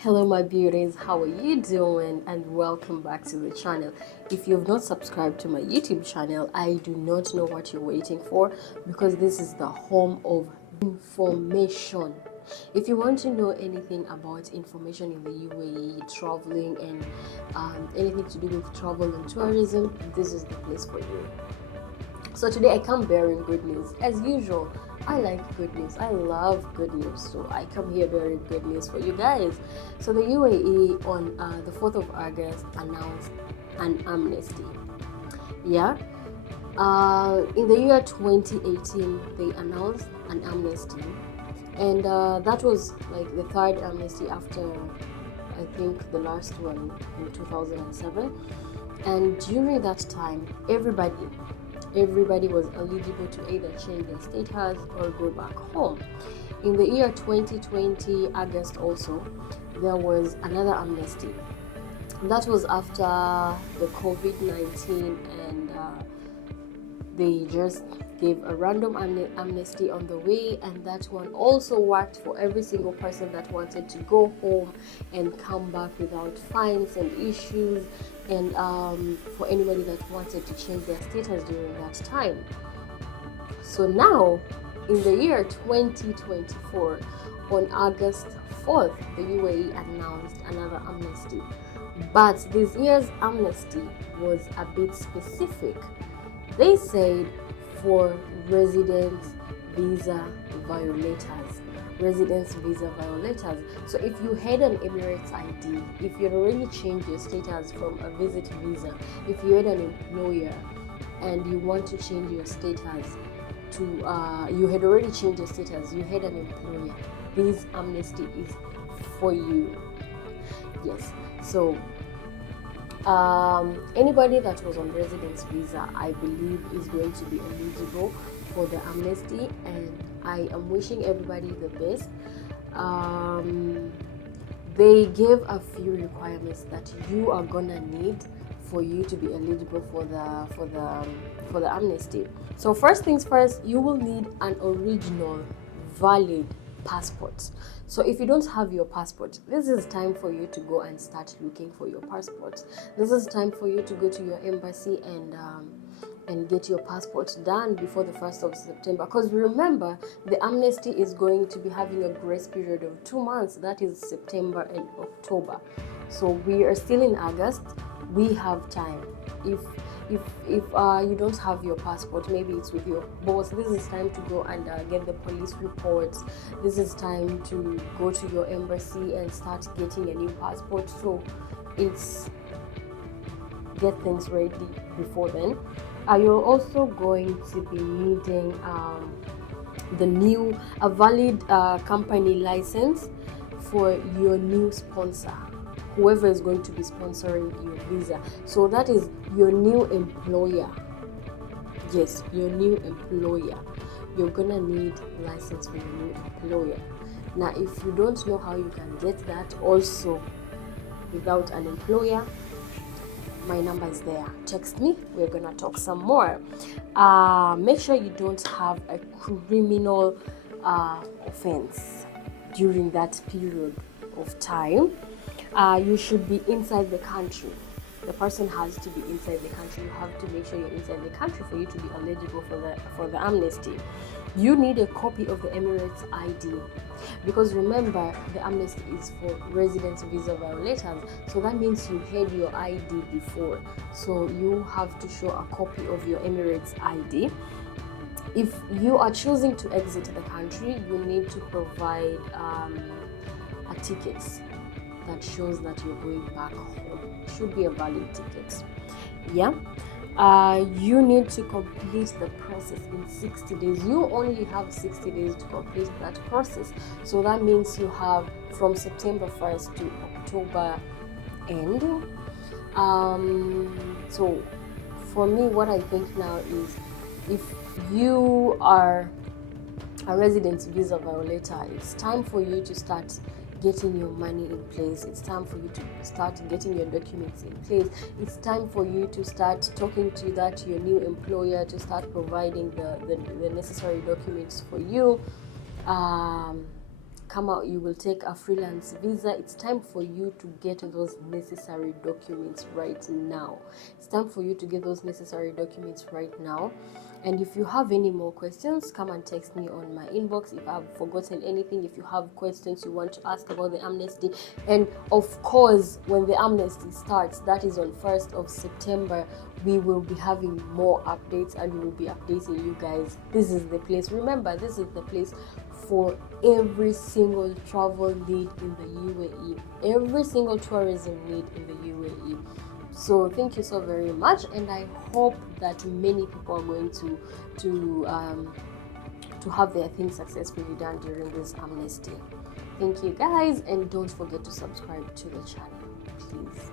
Hello my beauties, how are you doing, and welcome back to the channel. If you've not subscribed to my YouTube channel, I do not know what you're waiting for, because this is the home of information. If you want to know anything about information in the UAE, traveling, and anything to do with travel and tourism, this is the place for you. So today I come bearing good news. As usual, I like good news. I love good news. So I come here bearing good news for you guys. So the UAE on the 4th of August announced an amnesty. Yeah. In the year 2018, they announced an amnesty. And that was like the third amnesty after, I think, the last one in 2007. And during that time, everybody was eligible to either change their status or go back home. In the year 2020, August also, there was another amnesty. That was after the COVID-19, and they just gave a random amnesty on the way, and that one also worked for every single person that wanted to go home and come back without fines and issues, and for anybody that wanted to change their status during that time. So now, in the year 2024, on August 4th, the UAE announced another amnesty. But this year's amnesty was a bit specific. They said for residence visa violators. So if you had an Emirates ID, if you had already changed your status from a visit visa, if you had an employer and you want to change your status to, you had already changed your status, you had an employer, this amnesty is for you. Yes. So anybody that was on residence visa, I believe, is going to be eligible for the amnesty, and I am wishing everybody the best. They gave a few requirements that you are gonna need for you to be eligible for the amnesty. So first things first, you will need an original valid passport. So if you don't have your passport, this is time for you to go and start looking for your passport. This is time for you to go to your embassy and get your passport done before the 1st of September. Because remember, the amnesty is going to be having a grace period of 2 months. That is September and October. So we are still in August. We have time. If you don't have your passport, maybe it's with your boss, this is time to go and get the police reports. This is time to go to your embassy and start getting a new passport. So it's get things ready before then. You're also going to be needing a valid company license for your new sponsor, whoever is going to be sponsoring your visa. So that is your new employer. Yes, your new employer. You're gonna need license for your new employer. Now, if you don't know how you can get that also without an employer, my number is there. Text me. We're gonna talk some more. Make sure you don't have a criminal offense during that period of time. You should be inside the country. The person has to be inside the country. You have to make sure you're inside the country for you to be eligible for the amnesty. You need a copy of the Emirates ID, because remember, the amnesty is for residence visa violators. So that means you had your ID before. So you have to show a copy of your Emirates ID. If you are choosing to exit the country, you need to provide a ticket that shows that you're going back home. It should be a valid ticket. Yeah. You need to complete the process in 60 days. You only have 60 days to complete that process. So that means you have from September 1st to October end. So for me, what I think now is, if you are a residence visa violator, it's time for you to start getting your money in place. It's time for you to start getting your documents in place. It's time for you to start talking to your new employer to start providing the necessary documents for you. come out, you will take a freelance visa. It's time for you to get those necessary documents right now. It's time for you to get those necessary documents right now. And if you have any more questions, come and text me on my inbox if I've forgotten anything. If you have questions you want to ask about the amnesty, and of course when the amnesty starts, that is on 1st of September, we will be having more updates and we will be updating you guys. This is the place. Remember, this is the place for every single travel need in the UAE, every single tourism need in the UAE. So thank you so very much, and I hope that many people are going to have their things successfully done during this amnesty. Thank you guys, and don't forget to subscribe to the channel, please.